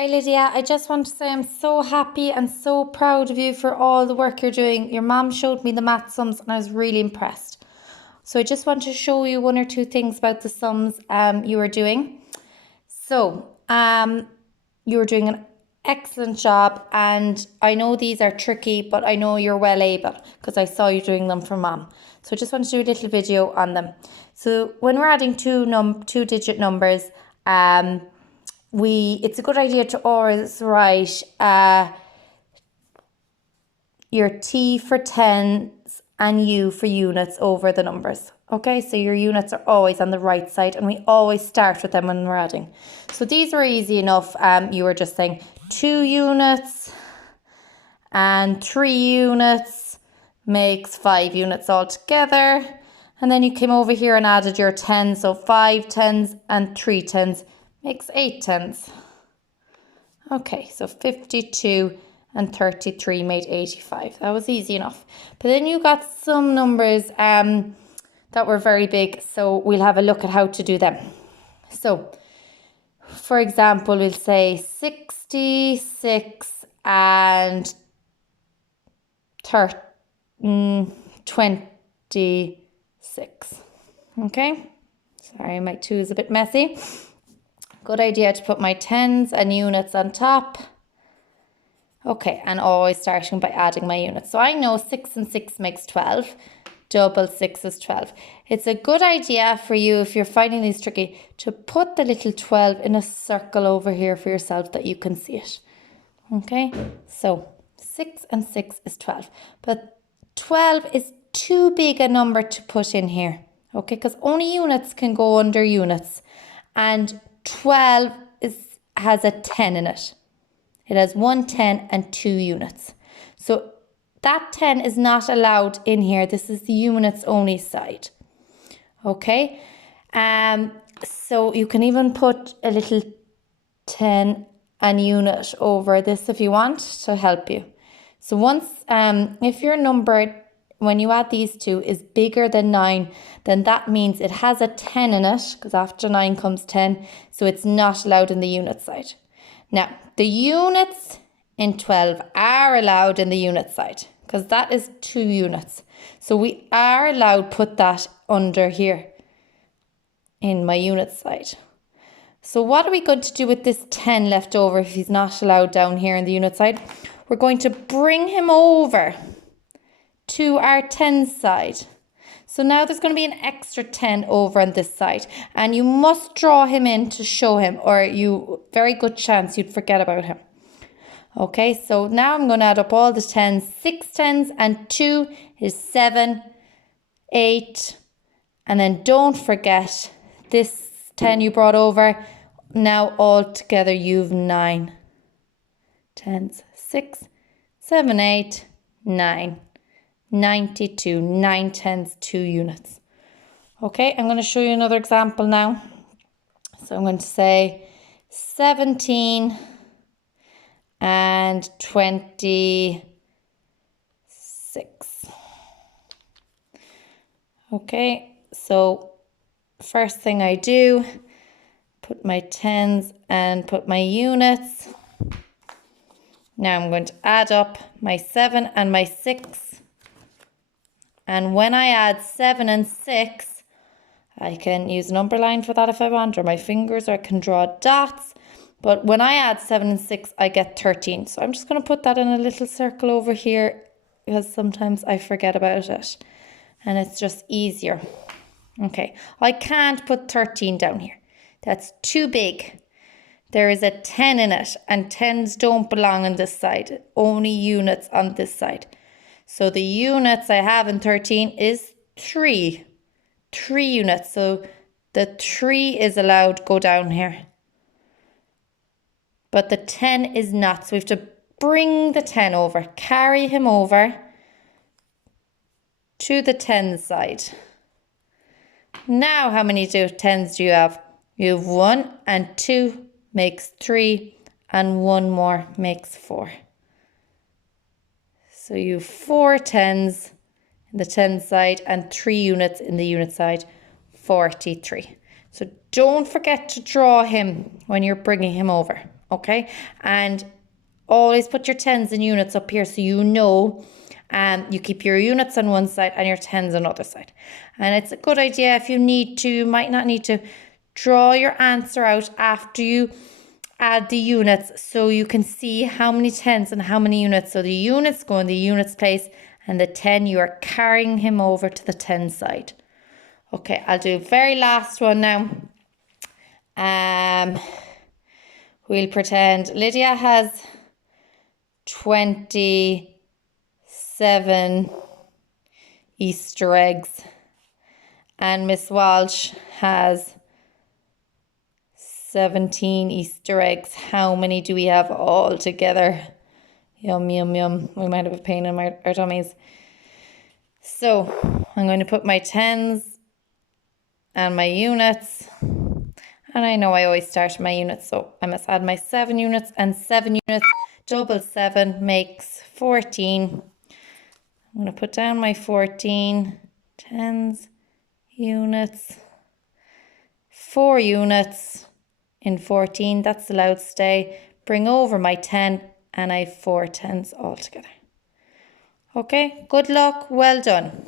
Hi Lydia, I just want to say I'm so happy and so proud of you for all the work you're doing. Your mum showed me the math sums and I was really impressed. So I just want to show you one or two things about the sums you were doing. So you were doing an excellent job, and I know these are tricky, but I know you're well able because I saw you doing them for mum. So I just want to do a little video on them. So when we're adding two-digit numbers, it's a good idea to always write your T for tens and U for units over the numbers. Okay, so your units are always on the right side, and we always start with them when we're adding. So these were easy enough. You were just saying 2 units and 3 units makes 5 units altogether. And then you came over here and added your tens. So 5 tens and 3 tens makes 8 tens. Okay, so 52 and 33 made 85. That was easy enough. But then you got some numbers that were very big, so we'll have a look at how to do them. So, for example, we'll say 66 and 26. Okay, sorry, my 2 is a bit messy. Good idea to put my tens and units on top. Okay, and always starting by adding my units. So I know 6 and 6 makes 12. Double 6 is 12. It's a good idea for you, if you're finding these tricky, to put the little 12 in a circle over here for yourself that you can see it. Okay, so 6 and 6 is 12. But 12 is too big a number to put in here. Okay, because only units can go under units. And 12 has a 10 in it. It has 1 10 and 2 units. So that 10 is not allowed in here. This is the units only side. Okay. So you can even put a little 10 and unit over this if you want to help you. So once, if your number, when you add these two, is bigger than 9, then that means it has a 10 in it, because after 9 comes 10, so it's not allowed in the unit side. Now, the units in 12 are allowed in the unit side, because that is 2 units. So we are allowed put that under here in my unit side. So what are we going to do with this 10 left over if he's not allowed down here in the unit side? We're going to bring him over to our 10 side. So now there's going to be an extra 10 over on this side, and you must draw him in to show him, or very good chance you'd forget about him. Okay, so now I'm going to add up all the 10s. 6 10s and 2 is 7, 8, and then don't forget this 10 you brought over. Now all together you've 9 10s. 6, 7, 8, 9. 92, 9 10s, 2 units. Okay, I'm going to show you another example now. So I'm going to say 17 and 26. Okay, so first thing I do, put my 10s and put my units. Now I'm going to add up my 7 and my 6. And when I add 7 and 6, I can use a number line for that if I want, or my fingers, or I can draw dots. But when I add 7 and 6, I get 13. So I'm just going to put that in a little circle over here, because sometimes I forget about it. And it's just easier. Okay, I can't put 13 down here. That's too big. There is a 10 in it, and 10s don't belong on this side. Only units on this side. So the units I have in 13 is 3. 3 units. So the 3 is allowed to go down here. But the 10 is not. So we have to bring the 10 over. Carry him over to the 10 side. Now how many 10s do you have? You have 1 and 2 makes 3, and 1 more makes 4. So you have 4 10s in the 10 side and 3 units in the unit side, 43. So don't forget to draw him when you're bringing him over. okay? And always put your tens and units up here so you know you keep your units on one side and your tens on the other side. And it's a good idea if you need to, you might not need to, draw your answer out after you add the units so you can see how many tens and how many units. So the units go in the units place and the 10, you are carrying him over to the 10 side. Okay, I'll do very last one now. We'll pretend Lydia has 27 Easter eggs and Miss Walsh has 17 Easter eggs. How many do we have all together? Yum, yum, yum. We might have a pain in our tummies. So I'm going to put my tens and my units. And I know I always start my units, so I must add my 7 units, and 7 units double 7 makes 14. I'm going to put down my 14, tens, units, 4 units in 14, that's allowed to stay. Bring over my 10 and I have 4 tens all together. Okay, good luck, well done.